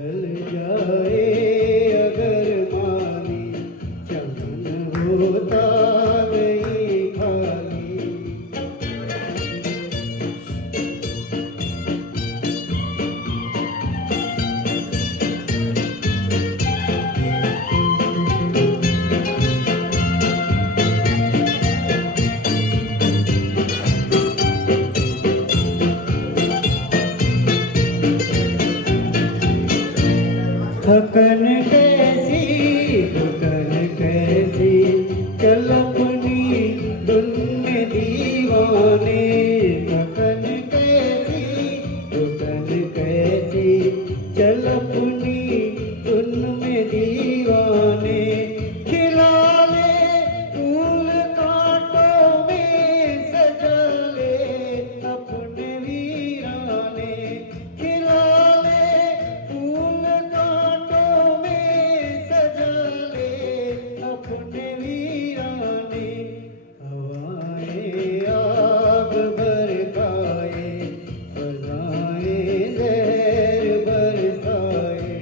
बदल जाए अगर माली, चमन होता नहीं खाली। थकन कैसी घुटन कैसी, चल अपनी धुन में दीवाने। थकन कैसी घुटन कैसी, चल अपनी धुन में दीवाने। खिला ले फूल कांटों में, सजा ले अपने वीराने। खिला ले फूल कांटों में, सजा ले अपने वीराने। हवाएं आग बरसाए, फजाएं जहर बरसाए।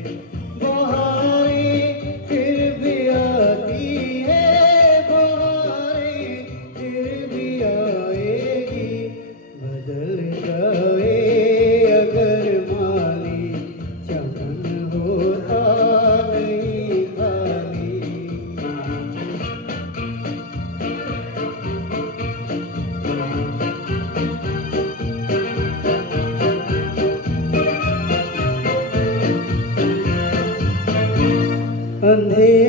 बहारें फिर भी आती है, बहारें फिर भी आएगी। बदल जाए अगर माली, चमन होता नहीं खाली। अंधेरा